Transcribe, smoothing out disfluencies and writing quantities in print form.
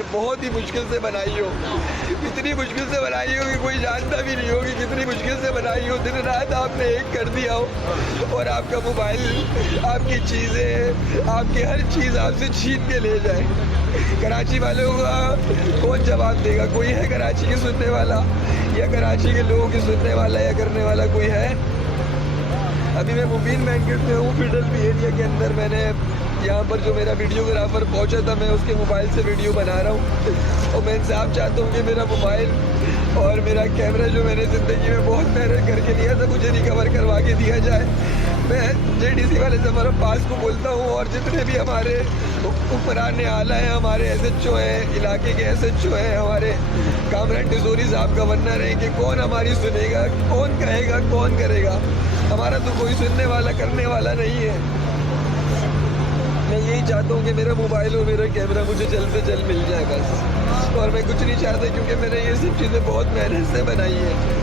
ने बहुत ही मुश्किल से बनाई हो, इतनी मुश्किल से बनाई हो कि कोई जानता भी नहीं हो कि कितनी मुश्किल से बनाई हो। दिन रात आपने एक कर दिया हो और आपका मोबाइल, आपकी चीज़ें, आपकी हर चीज़ आपसे छीन के ले जाए। कराची वालों का कौन जवाब देगा? कोई है कराची के सुनने वाला, या कराची के लोगों की सुनने वाला या करने वाला कोई है? अभी मैं मुबीन मार्केट में हूँ, फिडेल्फी एरिया के अंदर। मैंने यहाँ पर जो मेरा वीडियोग्राफर पहुँचा था, मैं उसके मोबाइल से वीडियो बना रहा हूँ और मैं इंसाफ चाहता हूँ कि मेरा मोबाइल और मेरा कैमरा जो मैंने ज़िंदगी में बहुत मेहनत करके लिया था, मुझे रिकवर करवा के दिया जाए। मैं JDC वाले ज़माना पास को बोलता हूँ और जितने भी हमारे ऊपरान आला हैं, हमारे SHO हैं, इलाके के SHO हैं, हमारे कामरान डिजोरी साहब गवर्नर हैं, कि कौन हमारी सुनेगा, कौन कहेगा, कौन करेगा? हमारा तो कोई सुनने वाला करने वाला नहीं है। मैं यही चाहता हूँ कि मेरा मोबाइल और मेरा कैमरा मुझे जल्द से जल्द मिल जाए बस, और मैं कुछ नहीं चाहता, क्योंकि मैंने ये सब चीज़ें बहुत मेहनत से बनाई है।